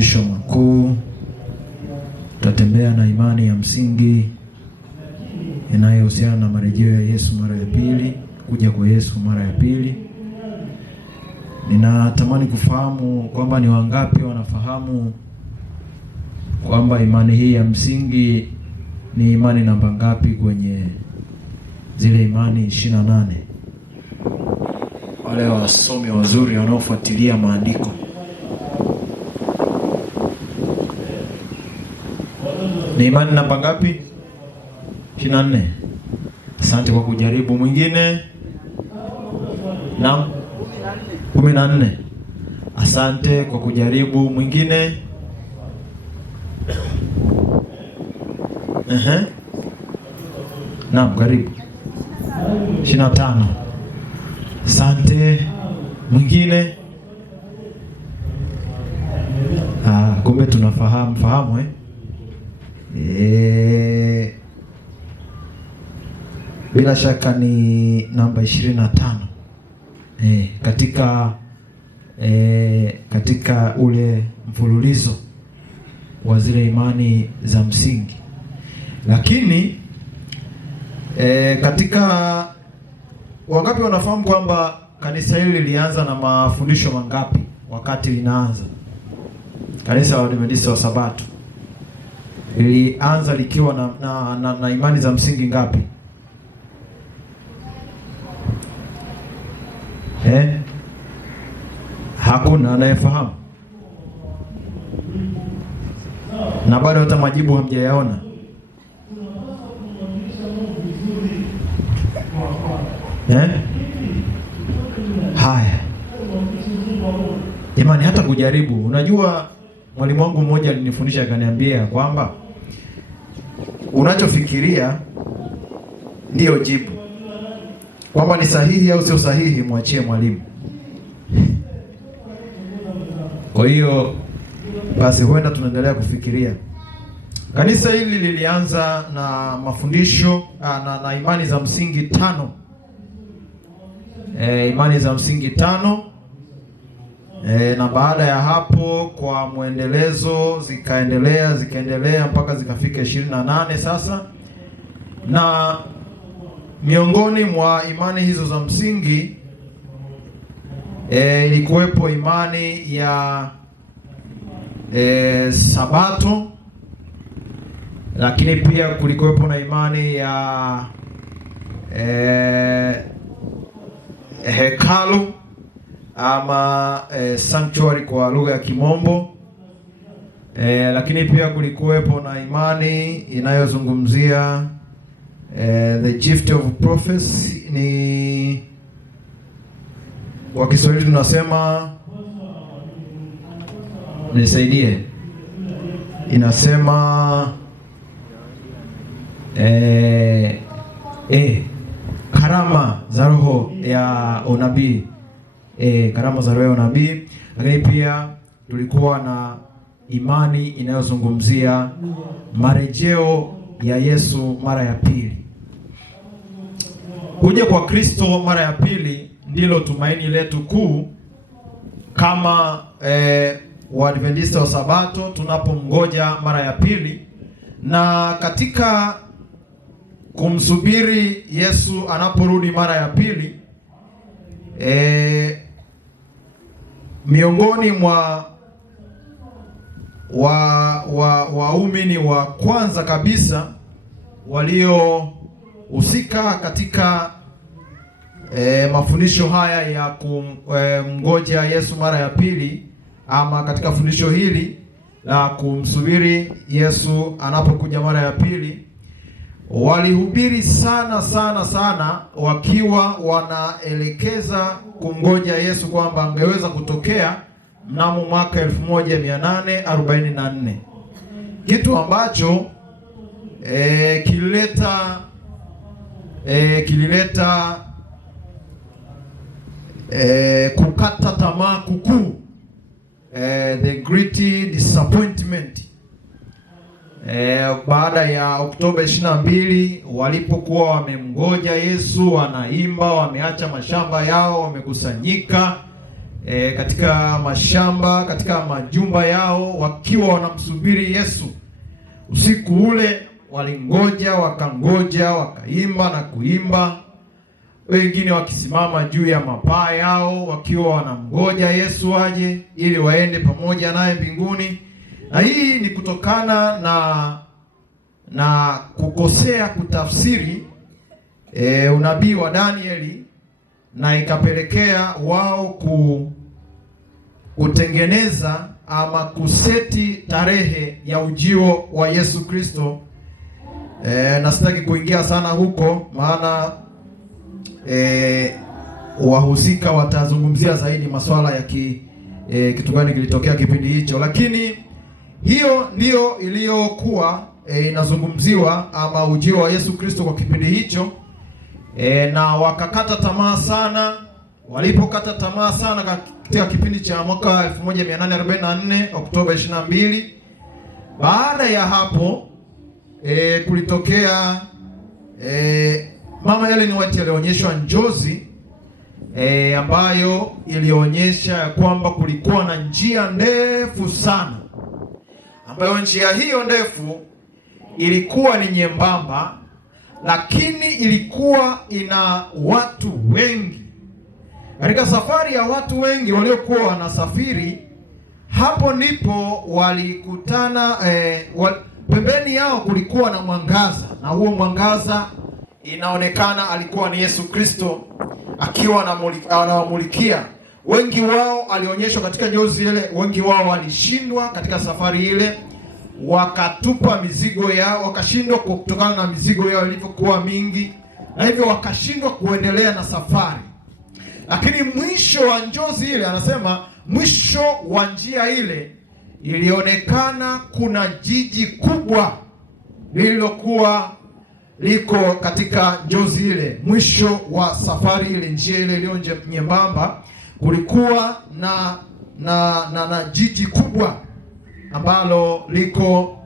mafundisho makuu. Tutatembea na imani ya msingi inayohusiana na marejeo ya Yesu mara ya pili, kuja kwa Yesu mara ya pili. Ninatamani kufahamu kwamba ni wangapi wanafahamu kwamba imani hii ya msingi ni imani namba ngapi kwenye zile imani 28. Wale wasomi wazuri wanaofuatilia maandiko. Ni imani namba ngapi? 24. Asante kwa kujaribu. Mwingine? Naam. 14. Asante kwa kujaribu. Mwingine? Naam, karibu. 25. Asante. Mwingine? Kumbe tunafahamu bila shaka ni namba 25. Katika ule mfululizo wa zile imani za msingi. Lakini wangapi wanafahamu kwamba kanisa hili lilianza na mafundisho mangapi wakati linaanza? Kanisa la Waadventista wa Sabato lilianza likiwa na imani za msingi ngapi? Hakuna anayefahamu? Na bado hata majibu hamjayaona. Haya. Jamani, hata kujaribu. Unajua mwalimu wangu mmoja alinifundisha akaniambia kwamba unachofikiria ndio jibu. Kwamba ni sahihi au sio sahihi mwachie mwalimu. Kwa hiyo basi huenda tunaendelea kufikiria. Kanisa hili lilianza na mafundisho na imani za msingi 5. Imani za msingi 5. Na baada ya hapo kwa muendelezo zikaendelea mpaka zikafika 28 sasa. Na miongoni mwa imani hizo za msingi ilikuwepo imani ya Sabato, lakini pia kulikuwepo na imani ya hekalu ama sanctuary kwa lugha ya Kimombo. Lakini pia kulikuwepo na imani inayozungumzia the gift of prophecy, ni kwa Kiswahili tunasema, nisaidie, inasema karama za roho ya unabii, karama za roho ya unabii. Lakini pia tulikuwa na imani inayozungumzia marejeo ya Yesu mara ya pili. Kuja kwa Kristo mara ya pili ndilo tumaini letu kuu kama Waadventista wa Sabato tunapomngoja mara ya pili. Na katika kumsubiri Yesu anaporudi mara ya pili, miongoni mwa waumini wa kwanza kabisa waliohusika katika mafundisho haya ya kumngoja Yesu mara ya pili, ama katika fundisho hili la kumsubiri Yesu anapokuja mara ya pili, walihubiri sana wakiwa wanaelekeza kumngoja Yesu kwamba angeweza kutokea mnamo mwaka 1844. Kitu ambacho kilileta kukata tamaa kukuu, the great disappointment. Baada ya Oktoba 22 walipokuwa wamemngoja Yesu, wanaimba, wameacha mashamba yao, wamekusanyika katika mashamba, katika majumba yao, wakiwa wanamsubiri Yesu. Usiku ule walingoja, wakangoja, wakaimba na kuimba, wengine wakisimama juu ya mapaa yao wakiwa wanamgoja Yesu aje ili waende pamoja naye mbinguni. Na hii ni kutokana na kukosea kutafsiri unabii wa Danieli, na ikapelekea wao kutengeneza ama kuseti tarehe ya ujio wa Yesu Kristo. Na sitaki kuingia sana huko, maana wahusika watazungumzia zaidi masuala ya kitu gani kilitokea kipindi hicho, lakini hiyo ndiyo iliyokuwa inazungumziwa ama ujio wa Yesu Kristo kwa kipindi hicho. Na wakakata tamaa sana. Walipokata tamaa sana katika kipindi cha mwaka 1844 Oktoba 22, baada ya hapo kulitokea Mama Ellen White alionyeshwa njozi ambayo ilionyesha kwamba kulikuwa na njia ndefu sana, ambayo njia hiyo ndefu ilikuwa ni nyembamba, lakini ilikuwa ina watu wengi. Katika safari ya watu wengi waliokuwa wanasafiri, hapo ndipo walikutana pembeni yao kulikuwa na mwangaza, na huo mwangaza inaonekana alikuwa ni Yesu Kristo akiwa anawamulikia. Wengi wao alionyeshwa katika njozi ile, wengi wao walishindwa katika safari ile, wakatupa mizigo yao, wakashindwa kutokana na mizigo yao ilivyokuwa mingi, na hivyo wakashindwa kuendelea na safari. Lakini mwisho wa njozi ile, anasema mwisho wa njia ile ilionekana kuna jiji kubwa lililokuwa liko katika njozi ile. Mwisho wa safari ile, njia ile iliyo nyembamba, kulikuwa na jiji kubwa ambalo liko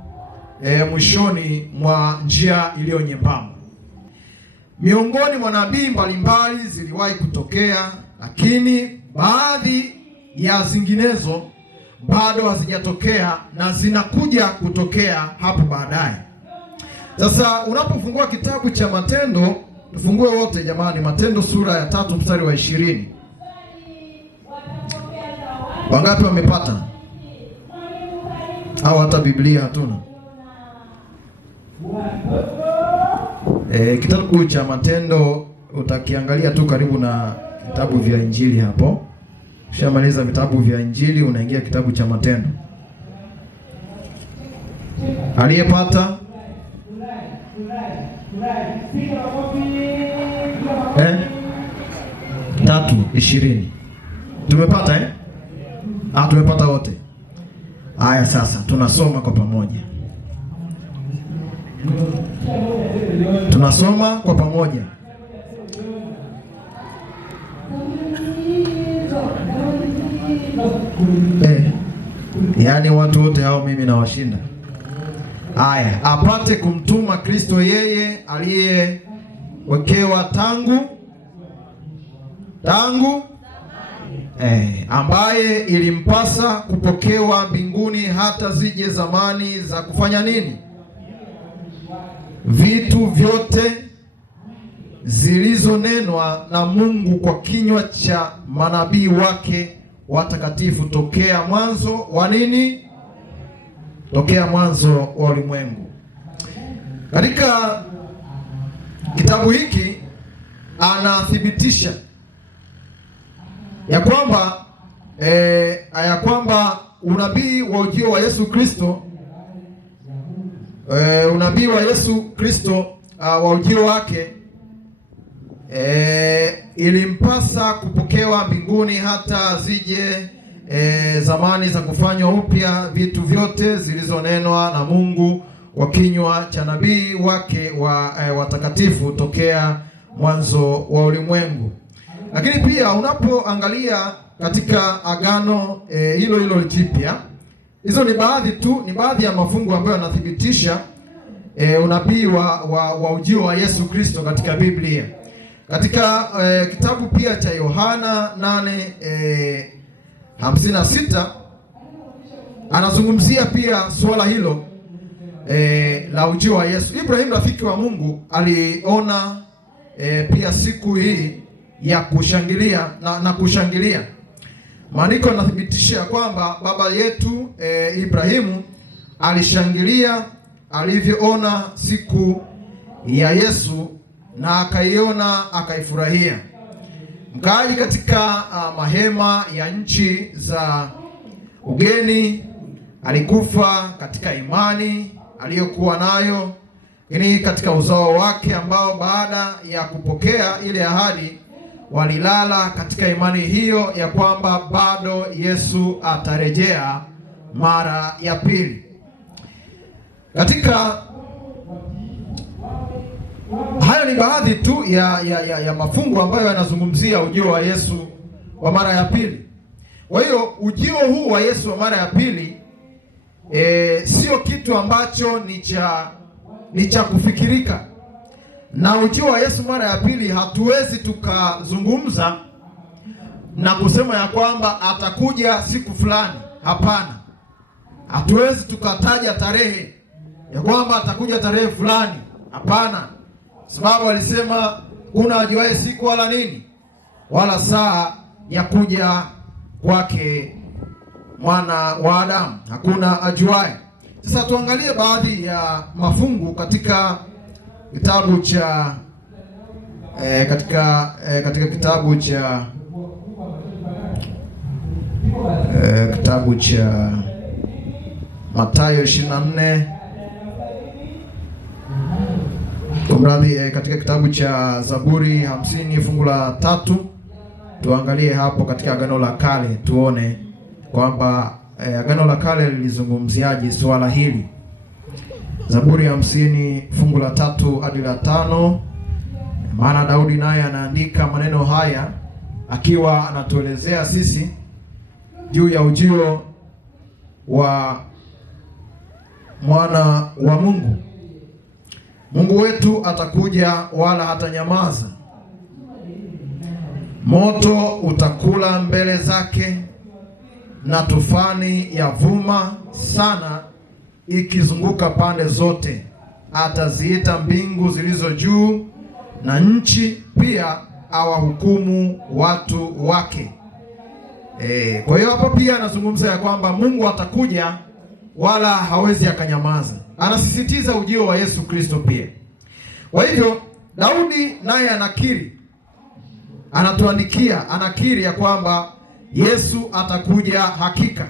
mwishoni mwa njia iliyo nyembamba. Miongoni mwa nabii mbalimbali ziliwahi kutokea, lakini baadhi ya zinginezo bado hazijatokea na zinakuja kutokea hapo baadaye. Sasa unapofungua kitabu cha Matendo, tufungue wote jamani, Matendo sura ya 3 mstari wa 20. Wangapi wamepata? Au hata Biblia hatuna? Kitabu cha Matendo utakiangalia tu karibu na vitabu vya Injili hapo. Ukishamaliza vitabu vya Injili unaingia kitabu cha Matendo. Aliyepata? 3:20. Tumepata tumepata wote. Haya, sasa tunasoma kwa pamoja. Tunasoma kwa pamoja. Yaani watu wote hao mimi nawashinda. Haya, apate kumtuma Kristo yeye aliyewekewa tangu ambaye ilimpasa kupokewa mbinguni hata zije zamani za kufanya nini? Vitu vyote zilizonenwa na Mungu kwa kinywa cha manabii wake watakatifu tokea mwanzo wa nini? Tokea mwanzo wa ulimwengu. Katika kitabu hiki anathibitisha ya kwamba unabii wa ujio wa Yesu Kristo, unabii wa Yesu Kristo wa ujio wake ilimpasa kupokewa mbinguni hata zije zamani za kufanywa upya vitu vyote zilizonenwa na Mungu kwa kinywa cha nabii wake watakatifu tokea mwanzo wa ulimwengu. Lakini pia unapoangalia katika agano hilo jipya, hizo ni baadhi ya mafungu ambayo yanathibitisha unabii wa ujio wa Yesu Kristo katika Biblia. Katika kitabu pia cha Yohana 56 anazungumzia pia suala hilo la ujio wa Yesu. Ibrahim rafiki wa Mungu aliona pia siku hii ya kushangilia na kushangilia. Maandiko yanathibitisha kwamba baba yetu Ibrahimu alishangilia alivyoona siku ya Yesu na akaiona akaifurahia. Mkaaji katika mahema ya nchi za ugeni, alikufa katika imani aliyokuwa nayo, lakini katika uzao wake ambao baada ya kupokea ile ahadi walilala katika imani hiyo ya kwamba bado Yesu atarejea mara ya pili. Katika hayo ni baadhi tu ya mafungu ambayo yanazungumzia ujio wa Yesu wa mara ya pili. Kwa hiyo ujio huu wa Yesu wa mara ya pili sio kitu ambacho ni cha kufikirika. Na ujio wa Yesu mara ya pili hatuwezi tukazungumza na kusema ya kwamba atakuja siku fulani. Hapana. Hatuwezi tukataja tarehe ya kwamba atakuja tarehe fulani. Hapana. Sababu alisema kuna ajuaye siku wala nini wala saa ya kuja kwake mwana wa Adamu, hakuna ajuaye. Sasa tuangalie baadhi ya mafungu katika kitabu cha katika kitabu cha Mathayo 24, kumradhi, katika kitabu cha Zaburi 50 fungu la 3. Tuangalie hapo katika Agano la Kale tuone kwamba Agano la Kale lilizungumziaje swala hili. Zaburi 50 fungu la 3 hadi la 5. Maana Daudi naye anaandika maneno haya akiwa anatuelezea sisi juu ya ujio wa mwana wa Mungu. Mungu wetu atakuja wala hatanyamaza. Moto utakula mbele zake na tufani ya vuma sana ikizunguka pande zote. Ataziita mbingu zilizo juu na nchi pia awahukumu watu wake. Kwa hiyo hapo pia anazungumza ya kwamba Mungu atakuja wala hawezi akanyamaza. Anasisitiza ujio wa Yesu Kristo pia. Kwa hivyo Daudi naye anakiri ya kwamba Yesu atakuja hakika.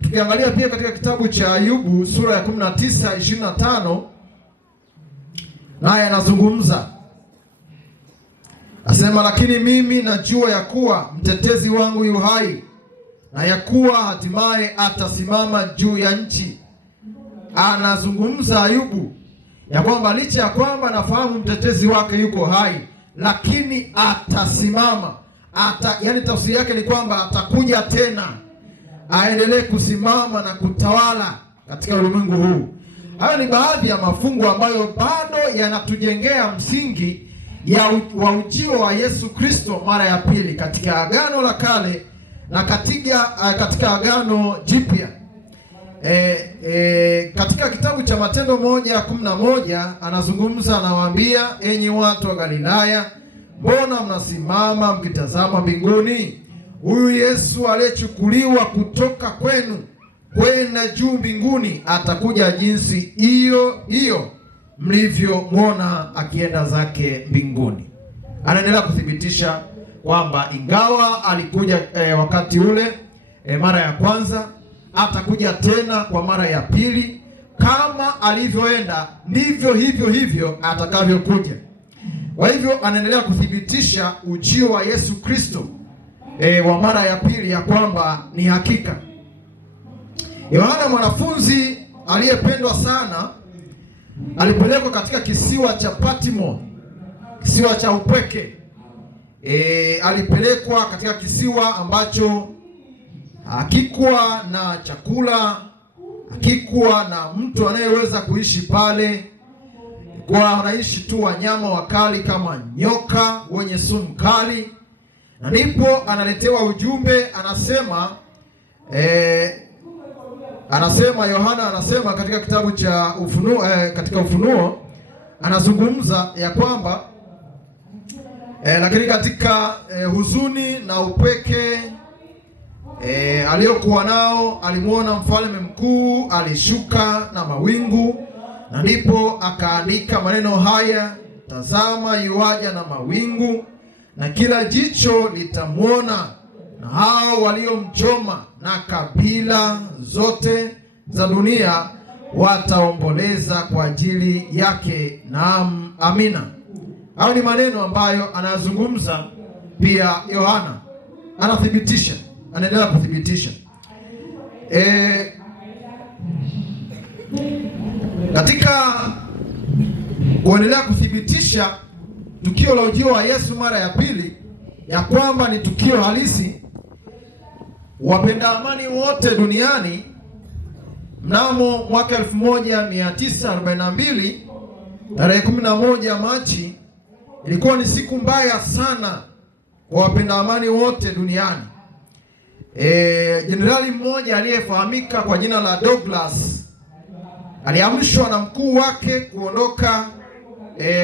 Tukiangalia pia katika kitabu cha Ayubu sura ya 19:25, naye anazungumza, asema, lakini mimi najua ya kuwa mtetezi wangu yu hai na ya kuwa hatimaye atasimama juu ya nchi. Anazungumza Ayubu ya kwamba licha ya kwamba nafahamu mtetezi wake yuko hai, lakini atasimama. Yani tafsiri yake ni kwamba atakuja tena aendelee kusimama na kutawala katika ulimwengu huu. Hayo ni baadhi ya mafungu ambayo bado yanatujengea msingi wa ujio wa Yesu Kristo mara ya pili katika Agano la Kale na katika Agano Jipya. Katika kitabu cha Matendo 1:11 anazungumza, anawaambia, enyi watu wa Galilaya, mbona mnasimama mkitazama mbinguni? Huyu Yesu aliyechukuliwa kutoka kwenu kwenda juu mbinguni atakuja jinsi hiyo hiyo mlivyomwona akienda zake mbinguni. Anaendelea kuthibitisha kwamba ingawa alikuja wakati ule mara ya kwanza, atakuja tena kwa mara ya pili. Kama alivyoenda ndivyo hivyo atakavyokuja. Kwa hivyo anaendelea kuthibitisha ujio wa Yesu Kristo wa mara ya pili ya kwamba ni hakika. Yohana mwanafunzi aliyependwa sana alipelekwa katika kisiwa cha Patmo, kisiwa cha upweke. Alipelekwa katika kisiwa ambacho hakikuwa na chakula, hakikuwa na mtu anayeweza kuishi pale. Kwa wanaishi tu wanyama wakali kama nyoka wenye sumu kali, Na ndipo analetewa ujumbe, anasema Yohana anasema katika kitabu cha Ufunuo, katika Ufunuo anazungumza ya kwamba lakini katika huzuni na upweke aliyokuwa nao alimuona mfalme mkuu alishuka na mawingu, na ndipo akaandika maneno haya, tazama yuaja na mawingu, na kila jicho litamwona, na hao waliomchoma, na kabila zote za dunia wataomboleza kwa ajili yake. Naam, amina. Hayo ni maneno ambayo anayazungumza pia Yohana, anathibitisha, anaendelea kuthibitisha. Katika kuendelea kuthibitisha tukio la ujio wa Yesu mara ya pili, ya kwamba ni tukio halisi, wapenda amani wote duniani mnamo mwaka 1942 tarehe 11 Machi ilikuwa ni siku mbaya sana kwa wapenda amani wote duniani. Jenerali mmoja aliyefahamika kwa jina la Douglas aliamrishwa na mkuu wake kuondoka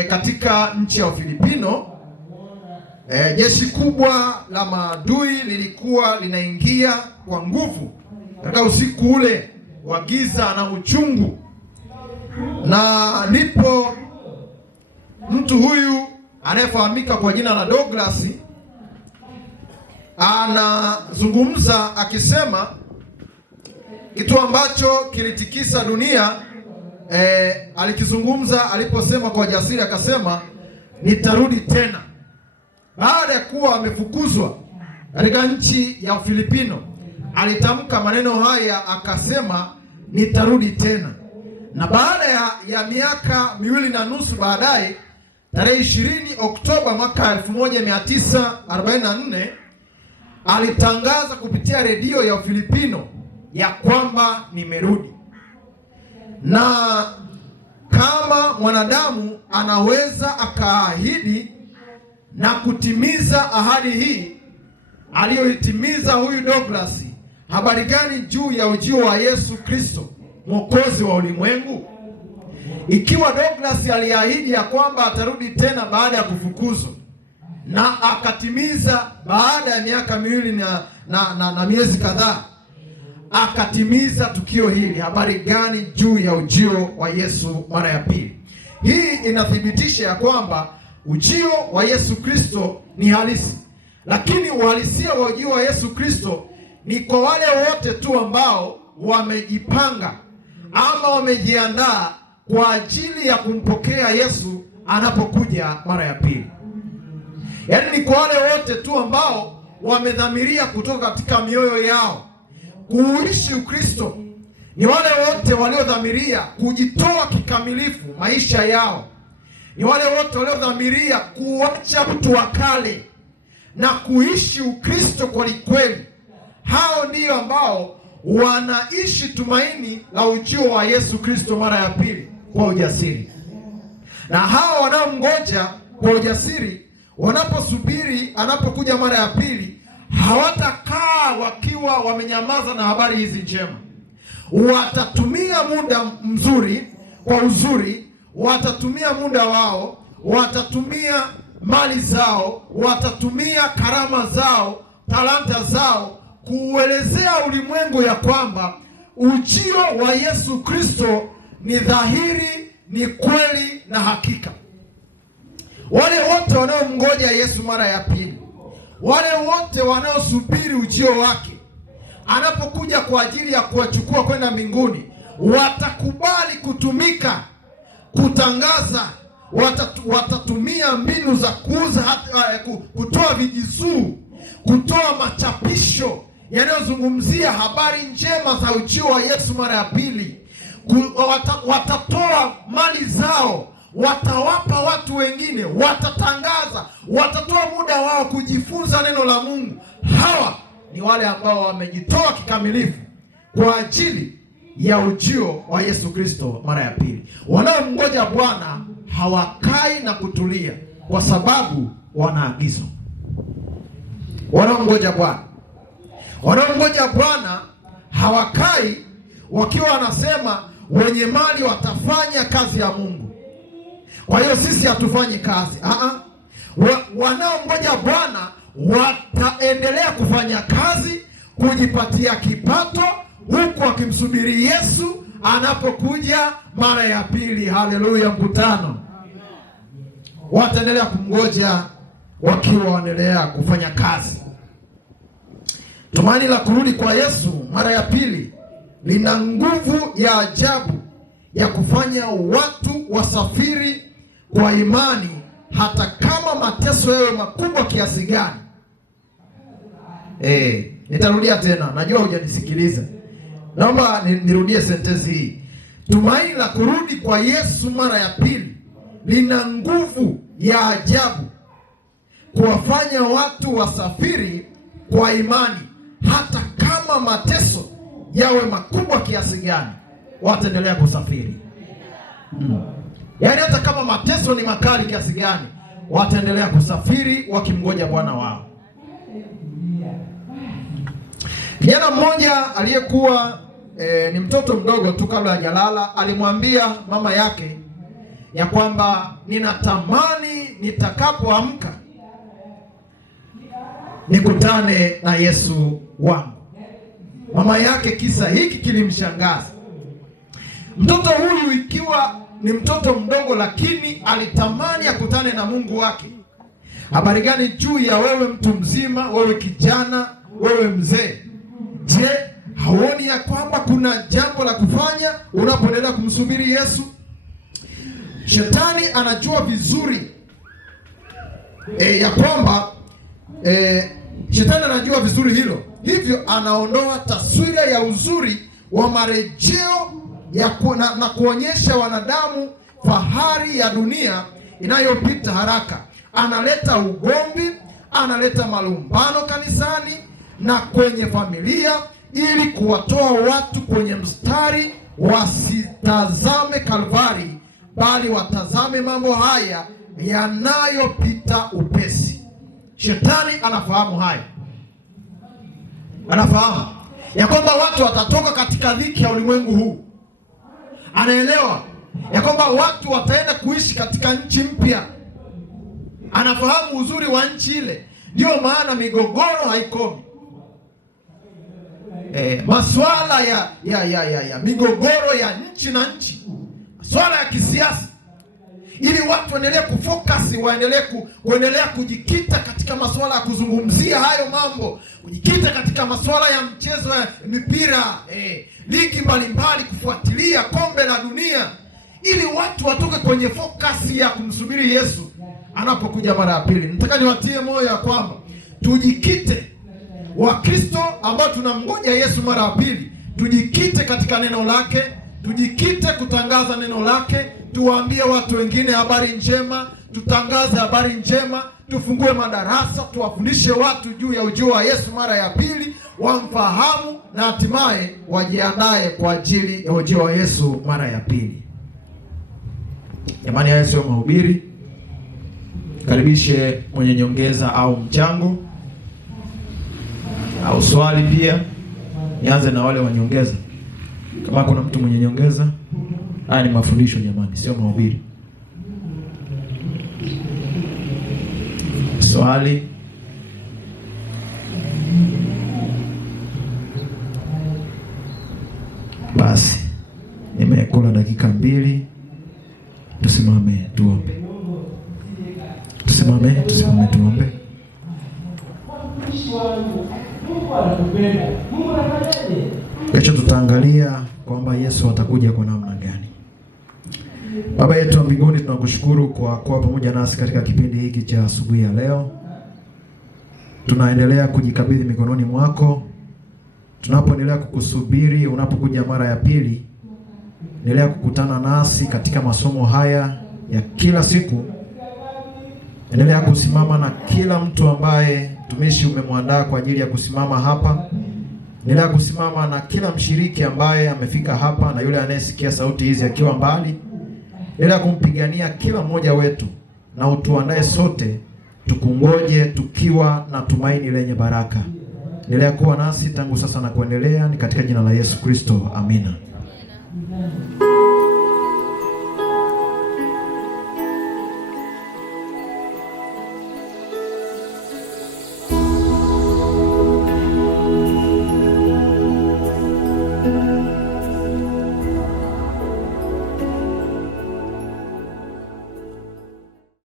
katika nchi ya Ufilipino. Jeshi kubwa la maadui lilikuwa linaingia kwa nguvu katika usiku ule wa giza na uchungu, na ndipo mtu huyu anayefahamika kwa jina la Douglas anazungumza akisema kitu ambacho kilitikisa dunia. Alikizungumza aliposema kwa jasiri, akasema nitarudi tena. Baada ya kuwa amefukuzwa katika nchi ya Ufilipino, alitamka maneno haya akasema nitarudi tena. Na baada ya miaka 2.5 baadaye, tarehe 20 Oktoba mwaka 1944 alitangaza kupitia redio ya Ufilipino ya kwamba nimerudi. Na kama mwanadamu anaweza akaahidi na kutimiza ahadi hii aliyoitimiza huyu Douglas, habari gani juu ya ujio wa Yesu Kristo, Mwokozi wa ulimwengu? Ikiwa Douglas aliahidi ya kwamba atarudi tena baada ya kufukuzwa na akatimiza baada ya miaka 2 na miezi kadhaa, akatimiza tukio hili, habari gani juu ya ujio wa Yesu mara ya pili? Hii inathibitisha ya kwamba ujio wa Yesu Kristo ni halisi, lakini uhalisia wa ujio wa Yesu Kristo ni kwa wale wote tu ambao wamejipanga ama wamejiandaa kwa ajili ya kumpokea Yesu anapokuja mara ya pili. Yaani ni kwa wale wote tu ambao wamedhamiria kutoka katika mioyo yao kuishi Ukristo. Ni wale wote waliodhamiria kujitoa kikamilifu maisha yao. Ni wale wote waliodhamiria kuacha mtu wa kale na kuishi Ukristo kwa kweli. Hao ndio ambao wanaishi tumaini la ujio wa Yesu Kristo mara ya pili kwa ujasiri. Na hao wanaomngoja kwa ujasiri, wanaposubiri anapokuja mara ya pili, hawatakaa wakiwa wamenyamaza na habari hizi njema. Watatumia muda mzuri kwa uzuri, watatumia muda wao, watatumia mali zao, watatumia karama zao, talanta zao kuuelezea ulimwengu ya kwamba ujio wa Yesu Kristo ni dhahiri, ni kweli na hakika. Wale wote wanaomngoja Yesu mara ya pili, wale wote wanaosubiri ujio wake anapokuja kwa ajili ya kuwachukua kwenda mbinguni, watakubali kutumika, kutangaza, watatumia mbinu za kuuza, kutoa vijizuu, kutoa machapisho yanayozungumzia habari njema za ujio wa Yesu mara ya pili. Watatoa mali zao, watawapa watu wengine, watatangaza, watatoa muda wao kujifunza neno la Mungu. Hawa ni wale ambao wamejitoa kikamilifu kwa ajili ya ujio wa Yesu Kristo mara ya pili. Wanaomngoja Bwana hawakai na kutulia, kwa sababu wanaagizwa. Wanaomngoja Bwana. Wanaomngoja Bwana hawakai wakiwa wanasema wenye mali watafanya kazi ya Mungu, kwa hiyo sisi hatufanyi kazi. Wanaomngoja Bwana wataendelea kufanya kazi, kujipatia kipato, huku wakimsubiri Yesu anapokuja mara ya pili. Haleluya, mkutano. Wataendelea kumngoja wakiwa wanaendelea kufanya kazi. Tumaini la kurudi kwa Yesu mara ya pili lina nguvu ya ajabu ya kufanya watu wasafiri kwa imani, hata kama mateso yawe makubwa kiasi gani. Nitarudia tena, najua hujanisikiliza. Naomba nirudie sentensi hii. Tumaini la kurudi kwa Yesu mara ya pili lina nguvu ya ajabu kuwafanya watu wasafiri kwa imani, hata kama mateso yawe makubwa kiasi gani, wataendelea kusafiri. Yaani hata kama mateso ni makali kiasi gani, wataendelea kusafiri wakimngoja Bwana wao. Kijana mmoja aliyekuwa ni mtoto mdogo tu, kabla hajalala, alimwambia mama yake ya kwamba ninatamani nitakapoamka nikutane na Yesu wangu. Mama yake, kisa hiki kilimshangaza. Mtoto huyu ikiwa ni mtoto mdogo, lakini alitamani akutane na Mungu wake. Habari gani juu ya wewe mtu mzima, wewe kijana, wewe mzee? Je, hauoni ya kwamba kuna jambo la kufanya unapoendelea kumsubiri Yesu? Shetani anajua vizuri ya kwamba Shetani anajua vizuri hilo, hivyo anaondoa taswira ya uzuri wa marejeo na kuonyesha wanadamu fahari ya dunia inayopita haraka. Analeta ugomvi, analeta malumbano kanisani na kwenye familia, ili kuwatoa watu kwenye mstari, wasitazame Kalvari, bali watazame mambo haya yanayopita upesi. Shetani anafahamu haya. Anafahamu ya kwamba watu watatoka katika dhiki ya ulimwengu huu. Anaelewa ya kwamba watu wataenda kuishi katika nchi mpya. Anafahamu uzuri wa nchi ile. Ndio maana migogoro haikomi. Masuala ya migogoro ya nchi na nchi, masuala ya kisiasa, ili watu waendelee kufocus, kuendelea kujikita katika masuala ya kuzungumzia hayo mambo, kujikita katika masuala ya mchezo ya mipira, ligi mbalimbali, kufuatilia kombe la dunia, ili watu watoke kwenye focus ya kumsubiri Yesu anapokuja mara ya pili. Nataka niwatie moyo ya kwamba tujikite, Wakristo ambao tunamngoja Yesu mara ya pili, tujikite katika neno lake, tujikite kutangaza neno lake, tuwaambie watu wengine habari njema, tutangaze habari njema, tufungue madarasa, tuwafundishe watu juu ya ujio wa Yesu mara ya pili, wamfahamu na hatimaye wajiandae kwa ajili ya ujio wa Yesu mara ya pili. Jamani, haya sio mahubiri. Karibishe mwenye nyongeza au mchango au swali pia. Nianze na wale wanyongeza. Kama kuna mtu mwenye nyongeza. Haya ni mafundisho jamani, sio mahubiri. Swali. Basi nimekula dakika 2. Tusimame tuombe. Tusimame tuombe. Kesho tutaangalia kwamba Yesu atakuja kwa namna gani. Baba yetu wa mbinguni, tunakushukuru kwa kuwa pamoja nasi katika kipindi hiki cha asubuhi ya leo. Tunaendelea kujikabidhi mikononi mwako. Tunapoendelea kukusubiri unapokuja mara ya pili, endelea kukutana nasi katika masomo haya ya kila siku. Endelea kusimama na kila mtu ambaye mtumishi umemwandaa kwa ajili ya kusimama hapa. Endelea kusimama na kila mshiriki ambaye amefika hapa na yule anayesikia sauti hizi akiwa mbali. Endelea kumpigania kila mmoja wetu na utuandae sote tukungoje tukiwa na tumaini lenye baraka. Endelea kuwa nasi tangu sasa na kuendelea, ni katika jina la Yesu Kristo, amina.